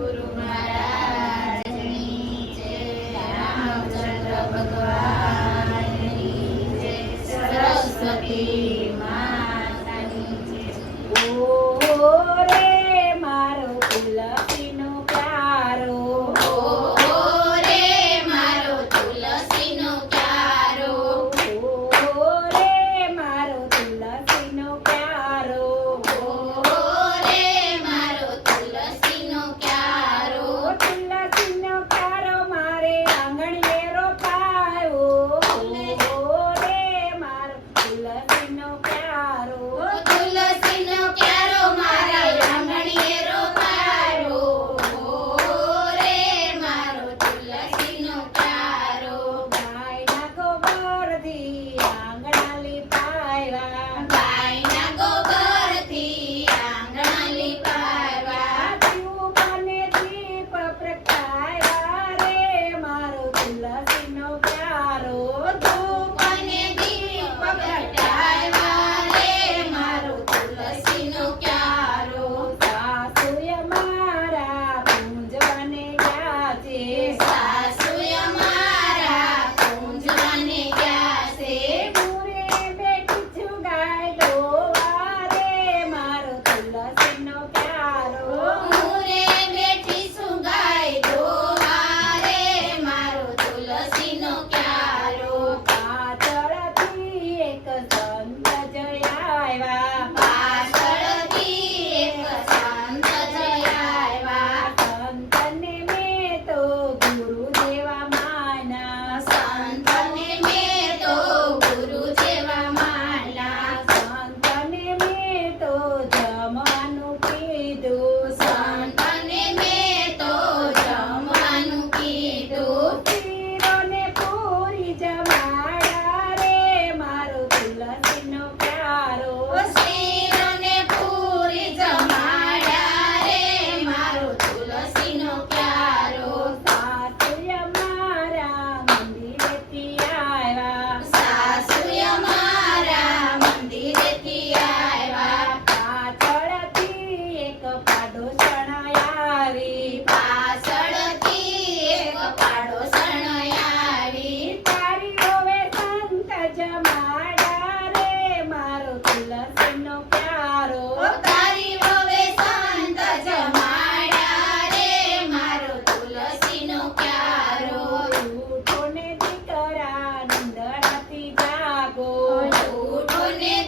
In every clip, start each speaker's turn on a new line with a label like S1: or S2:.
S1: Guru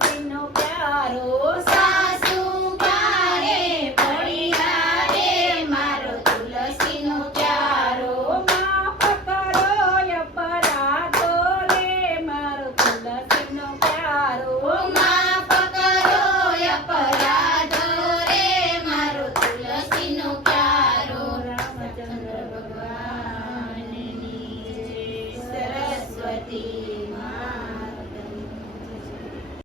S1: Bye,